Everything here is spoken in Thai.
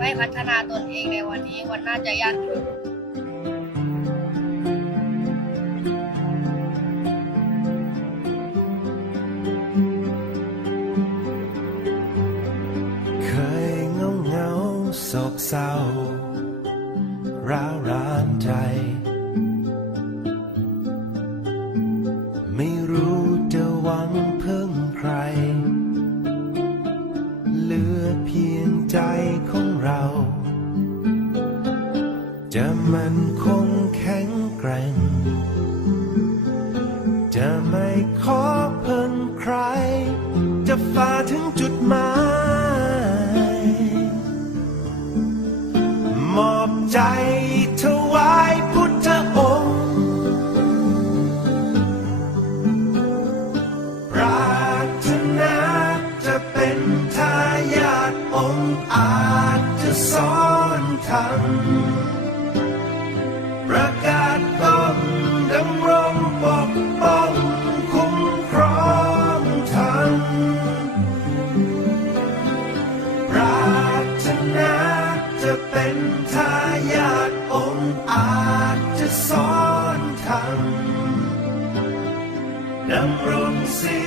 ไม่พัฒนาตนเองในวันนี้วันหน้าจะยากขึ้นเคยเงาเงาโศกเศร้า ร้าวรานใจ ไม่รู้จะหวังพึ่งใคร เหลือเพียงใจของ จะมันคงแข็งแกร่ง จะไม่ขอเพิ่งใคร จะฝ่าถึงจุดหมาย มอบใจถวายพุทธองค์ปรารถนาจะเป็นทายาทองค์อาจจะสอนทำ จะเป็นทายาทองค์อาจจะสอนทำดำรงศี